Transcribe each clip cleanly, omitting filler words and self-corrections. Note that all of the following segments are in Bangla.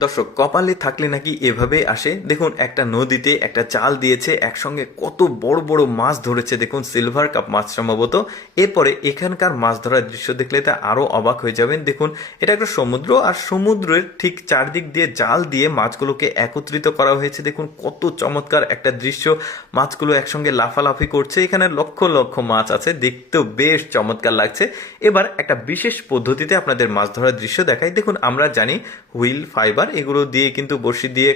দর্শক, কপালে থাকলে নাকি এভাবে আসে। দেখুন, একটা নদীতে একটা জাল দিয়েছে, একসঙ্গে কত বড় বড় মাছ ধরেছে। দেখুন, সিলভার কাপ মাছ সম্ভবত। এরপরে এখানকার মাছ ধরার দৃশ্য দেখলে তা আরো অবাক হয়ে যাবেন। দেখুন, এটা একটা সমুদ্র, আর সমুদ্রের ঠিক চারদিক দিয়ে জাল দিয়ে মাছগুলোকে একত্রিত করা হয়েছে। দেখুন কত চমৎকার একটা দৃশ্য, মাছগুলো একসঙ্গে লাফালাফি করছে। এখানে লক্ষ লক্ষ মাছ আছে, দেখতেও বেশ চমৎকার লাগছে। এবার একটা বিশেষ পদ্ধতিতে আপনাদের মাছ ধরার দৃশ্য দেখাই। দেখুন, আমরা জানি হুইল, ফাইবার এগুলো দিয়ে কিন্তু বড়শি দিয়ে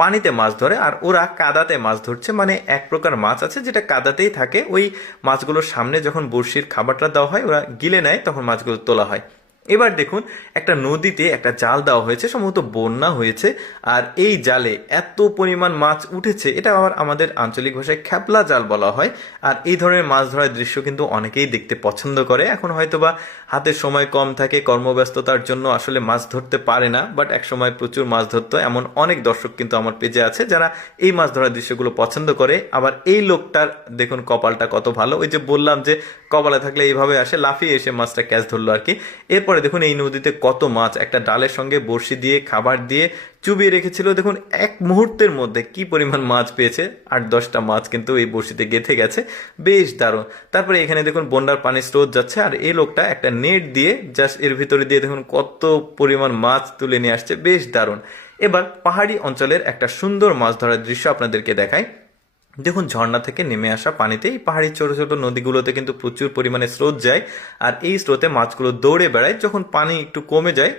পানিতে মাছ ধরে, আর ওরা কাদাতে মাছ ধরছে। মানে এক প্রকার মাছ আছে যেটা কাদাতেই থাকে, ওই মাছগুলোর সামনে যখন বড়শির খাবারটা দেওয়া হয় ওরা গিলে নেয়, তখন মাছগুলো তোলা হয়। এবার দেখুন, একটা নদীতে একটা জাল দেওয়া হয়েছে, সম্ভবত বন্যা হয়েছে, আর এই জালে এত পরিমাণ মাছ উঠেছে। এটা আবার আমাদের আঞ্চলিক ভাষায় খ্যাপলা জাল বলা হয়। আর এই ধরনের মাছ ধরার দৃশ্য কিন্তু অনেকেই দেখতে পছন্দ করে। এখন হয়তোবা হাতের সময় কম থাকে, কর্মব্যস্ততার জন্য আসলে মাছ ধরতে পারে না, বাট এক সময় প্রচুর মাছ ধরতো। এমন অনেক দর্শক কিন্তু আমার পেজে আছে যারা এই মাছ ধরার দৃশ্যগুলো পছন্দ করে। আবার এই লোকটার দেখুন কপালটা কত ভালো, ওই যে বললাম যে কপালে থাকলে এইভাবে আসে, লাফিয়ে এসে মাছটা ক্যাচ ধরলো আর কি। এরপরে দেখুন এই নদীতে কত মাছ, একটা ডালের সঙ্গে বড়শি দিয়ে খাবার দিয়ে চুবিয়ে রেখেছিল। দেখুন এক মুহূর্তের মধ্যে কি পরিমাণ মাছ পেয়েছে, 8-10টা মাছ কিন্তু এই বড়শিতে গেঁথে গেছে, বেশ দারুণ। তারপরে এখানে দেখুন বন্যার পানি স্রোত যাচ্ছে, আর এই লোকটা একটা নেট দিয়ে জাস্ট এর ভিতরে দিয়ে দেখুন কত পরিমাণ মাছ তুলে নিয়ে আসছে, বেশ দারুণ। এবার পাহাড়ি অঞ্চলের একটা সুন্দর মাছ ধরার দৃশ্য আপনাদেরকে দেখায়। দেখুন, ঝর্ণা থেকে নেমে আসা পানিতে এই পাহাড়ি ছোট ছোট নদীগুলোতে কিন্তু প্রচুর পরিমাণে স্রোত যায়, আর এই স্রোতে মাছগুলো দৌড়ে বেড়ায়। যখন পানি একটু কমে যায়,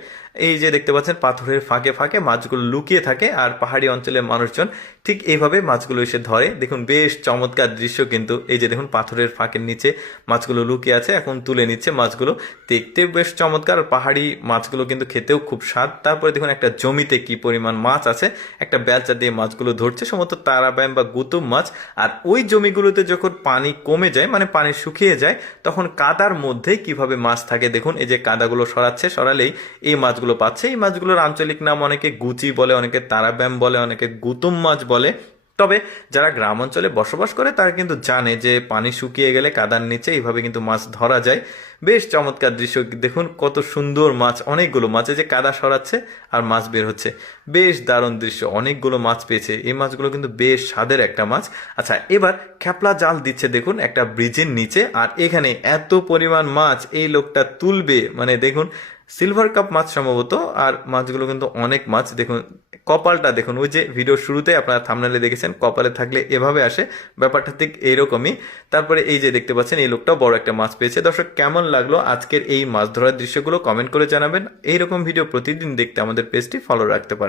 এই যে দেখতে পাচ্ছেন পাথরের ফাঁকে ফাঁকে মাছগুলো লুকিয়ে থাকে, আর পাহাড়ি অঞ্চলের মানুষজন ঠিক এইভাবে মাছগুলো এসে ধরে। দেখুন বেশ চমৎকার দৃশ্য কিন্তু। এই যে দেখুন পাথরের ফাঁকের নিচে মাছগুলো লুকিয়ে আছে, এখন তুলে নিচ্ছে মাছগুলো। দেখতে বেশ চমৎকার, আর পাহাড়ি মাছগুলো কিন্তু খেতেও খুব স্বাদ। তারপরে দেখুন একটা জমিতে কি পরিমাণ মাছ আছে, একটা বেলচা দিয়ে মাছগুলো ধরছে, সম্ভবত তারাবাইম বা গুতুম মাছ। আর ওই জমিগুলোতে যখন পানি কমে যায়, মানে পানি শুকিয়ে যায়, তখন কাদার মধ্যে কিভাবে মাছ থাকে দেখুন। এই যে কাদাগুলো সরাচ্ছে, সরালেই এই মাছগুলো পাচ্ছে। এই মাছগুলোর আঞ্চলিক নাম অনেকে গুচি বলে, অনেকে তারাব্যাম বলে, অনেকে গুতুম মাছ বলে। তবে যারা গ্রাম অঞ্চলে বসবাস করে তারা কিন্তু জানে যে পানি শুকিয়ে গেলে কাদার নিচে এইভাবে কিন্তু মাছ ধরা যায়। বেশ চমৎকার দৃশ্য। দেখুন কত সুন্দর মাছ, অনেকগুলো মাছ, এই যে কাদা সরাচ্ছে আর মাছ বের হচ্ছে, বেশ দারুণ দৃশ্য। অনেকগুলো মাছ পেয়েছে, এই মাছগুলো কিন্তু বেশ স্বাদের একটা মাছ। আচ্ছা, এবার খ্যাপলা জাল দিচ্ছে দেখুন একটা ব্রিজের নিচে, আর এখানে এত পরিমাণ মাছ এই লোকটা তুলবে, মানে দেখুন সিলভার কাপ মাছ সম্ভবত। আর মাছগুলো কিন্তু অনেক মাছ। দেখুন কপালটা দেখুন, ওই যে ভিডিওর শুরুতে আপনারা থাম্বনেলে দেখেছেন কপালে থাকলে এভাবে আসে, ব্যাপারটা ঠিক এইরকমই। তারপরে এই যে দেখতে পাচ্ছেন এই লোকটাও বড় একটা মাছ পেয়েছে। দর্শক, কেমন লাগলো আজকের এই মাছ ধরার দৃশ্যগুলো কমেন্ট করে জানাবেন। এইরকম ভিডিও প্রতিদিন দেখতে আমাদের পেজটি ফলো রাখতে পারেন।